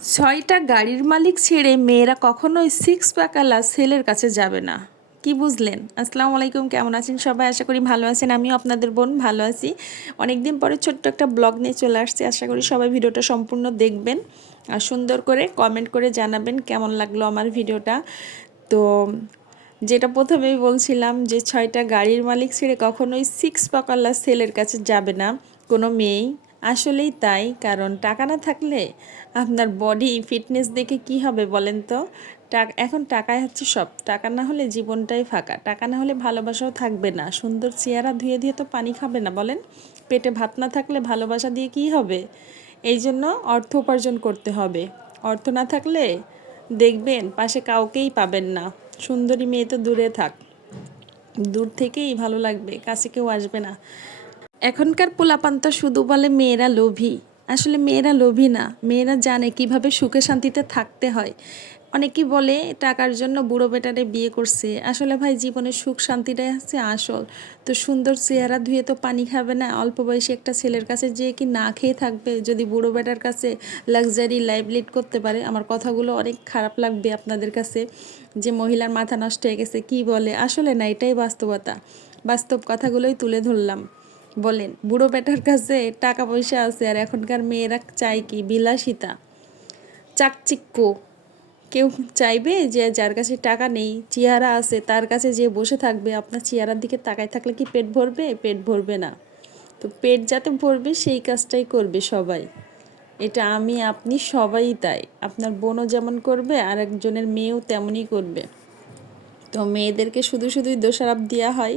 ছয়টা গাড়ির মালিক ছেড়ে মেয়েরা কখনোই সিক্স প্যাকালা ছেলের কাছে যাবে না। কি বুঝলেন? আসসালামু আলাইকুম, কেমন আছেন সবাই? আশা করি ভালো আছেন। আমিও আপনাদের বোন ভালো আছি। অনেকদিন পরে ছোট্ট একটা ব্লগ নিয়ে চলে আসছি। আশা করি সবাই ভিডিওটা সম্পূর্ণ দেখবেন আর সুন্দর করে কমেন্ট করে জানাবেন কেমন লাগলো আমার ভিডিওটা। তো যেটা প্রথমেই বলছিলাম যে ছয়টা গাড়ির মালিক ছেড়ে কখনোই সিক্স প্যাকালা ছেলের কাছে যাবে না কোনো মেয়েই। আসলেই তাই, কারণ টাকা না থাকলে আপনার বডি ফিটনেস দেখে কি হবে বলেন তো? এখন টাকাই হচ্ছে সব। টাকা না হলে জীবনটাই ফাঁকা। টাকা না হলে ভালোবাসাও থাকবে না। সুন্দর চেহারা ধুয়ে দিয়ে তো পানি খাবে না বলেন? পেটে ভাত না থাকলে ভালোবাসা দিয়ে কি হবে? এই জন্য অর্থ উপার্জন করতে হবে। অর্থ না থাকলে দেখবেন পাশে কাউকেই পাবেন না। সুন্দরী মেয়ে তো দূরে থাক, দূর থেকেই ভালো লাগবে, কাছে কেউ আসবে না। এখনকার পোলাপান তো শুধু বলে মেয়েরা লোভী। আসলে মেয়েরা লোভী না, মেয়েরা জানে কিভাবে সুখে শান্তিতে থাকতে হয়। অনেকেই বলে টাকার জন্য বুড়ো বেটারে বিয়ে করছে। আসলে ভাই, জীবনের সুখ শান্তিটাই হচ্ছে আসল। তো সুন্দর চেহারা ধুয়ে তো পানি খাবে না। অল্প বয়সী একটা ছেলের কাছে যেয়ে কি না খেয়ে থাকবে? যদি বুড়ো বেটার কাছে লাক্সারি লাইফ লিড করতে পারে, আমার কথাগুলো অনেক খারাপ লাগবে আপনাদের কাছে যে মহিলার মাথা নষ্ট হয়ে গেছে কি বলে। আসলে না, এটাই বাস্তবতা। বাস্তব কথাগুলোই তুলে ধরলাম। বলেন, বুড়ো বেটার কাছে টাকা পয়সা আছে আর এখনকার মেয়েরা চায় কি? বিলাসিতা, চাকচিক্য। কেউ চাইবে যে যার কাছে টাকা নেই, চেহারা আছে, তার কাছে যে বসে থাকবে? আপনার চেহারার দিকে তাকায় থাকলে কি পেট ভরবে? পেট ভরবে না। তো পেট যাতে ভরবে সেই কাজটাই করবে সবাই। এটা আমি আপনি সবাই তাই। আপনার বোনও যেমন করবে আর একজনের মেয়েও তেমনই করবে। তো মেয়েদেরকে শুধু শুধুই দোষারোপ দেওয়া হয়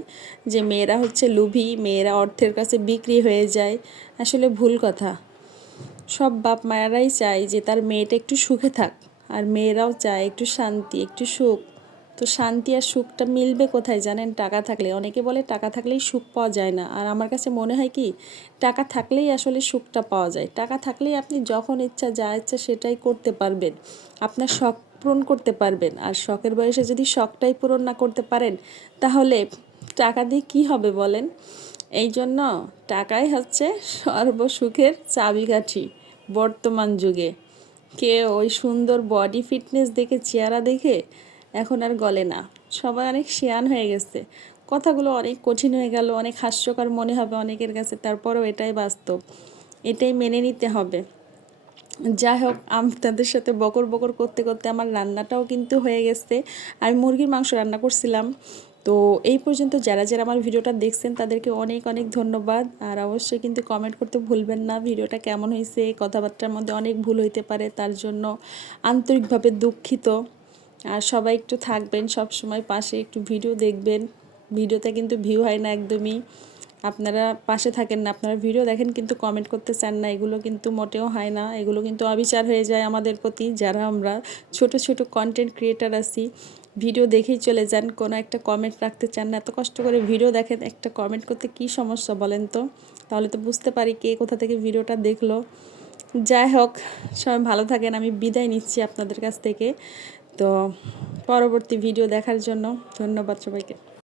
যে মেয়েরা হচ্ছে লোভী, মেয়েরা অর্থের কাছে বিক্রি হয়ে যায়। আসলে ভুল কথা। সব বাপ মায়েরাই চায় যে তার মেয়েটা একটু সুখে থাক, আর মেয়েরাও চায় একটু শান্তি, একটু সুখ। তো শান্তি আর সুখটা মিলবে কোথায় জানেন? টাকা থাকলে। অনেকে বলে টাকা থাকলেই সুখ পাওয়া যায় না, আর আমার কাছে মনে হয় কি, টাকা থাকলেই আসলে সুখটা পাওয়া যায়। টাকা থাকলেই আপনি যখন ইচ্ছা যা ইচ্ছা সেটাই করতে পারবেন, আপনার শখ পূরণ করতে পারবেন। আর শখের বয়সে যদি শখটাই পূরণ না করতে পারেন, তাহলে টাকা দিয়ে কী হবে বলেন? এই জন্য টাকাই হচ্ছে সর্বসুখের চাবিকাঠি বর্তমান যুগে। কেউ ওই সুন্দর বডি ফিটনেস দেখে, চেহারা দেখে এখন আর গলে না। সবাই অনেক শেয়ান হয়ে গেছে। কথাগুলো অনেক কঠিন হয়ে গেল, অনেক হাস্যকর মনে হবে অনেকের কাছে, তারপরেও এটাই বাস্তব, এটাই মেনে নিতে হবে। যাই হোক, আপনাদের সাথে বকর বকর করতে করতে আমার রান্নাটাও কিন্তু হয়ে গেছে। আমি মুরগির মাংস রান্না করছিলাম। তো এই পর্যন্ত যারা যারা আমার ভিডিওটা দেখছেন তাদেরকে অনেক অনেক ধন্যবাদ। আর অবশ্যই কিন্তু কমেন্ট করতে ভুলবেন না ভিডিওটা কেমন হয়েছে। কথাবার্তার মধ্যে অনেক ভুল হইতে পারে, তার জন্য আন্তরিকভাবে দুঃখিত। আর সবাই একটু থাকবেন সব সময় পাশে, একটু ভিডিও দেখবেন। ভিডিওতে কিন্তু ভিউ হয় না একদমই। আপনারা পাশে থাকেন না, আপনারা ভিডিও দেখেন কিন্তু কমেন্ট করতে চান না। এগুলো কিন্তু মোটেও হয় না। এগুলো কিন্তু অবিচার হয়ে যায় আমাদের প্রতি, যারা আমরা ছোট ছোট কন্টেন্ট ক্রিয়েটার আছি। ভিডিও দেখেই চলে যান, কোনো একটা কমেন্ট রাখতে চান না। এত কষ্ট করে ভিডিও দেখেন, একটা কমেন্ট করতে কি সমস্যা বলেন তো? তাহলে তো বুঝতে পারি কে কোথা থেকে ভিডিওটা দেখলো। যাই হোক, সবাই ভালো থাকেন। আমি বিদায় নিচ্ছি আপনাদের কাছ থেকে। তো পরবর্তী ভিডিও দেখার জন্য ধন্যবাদ সবাইকে।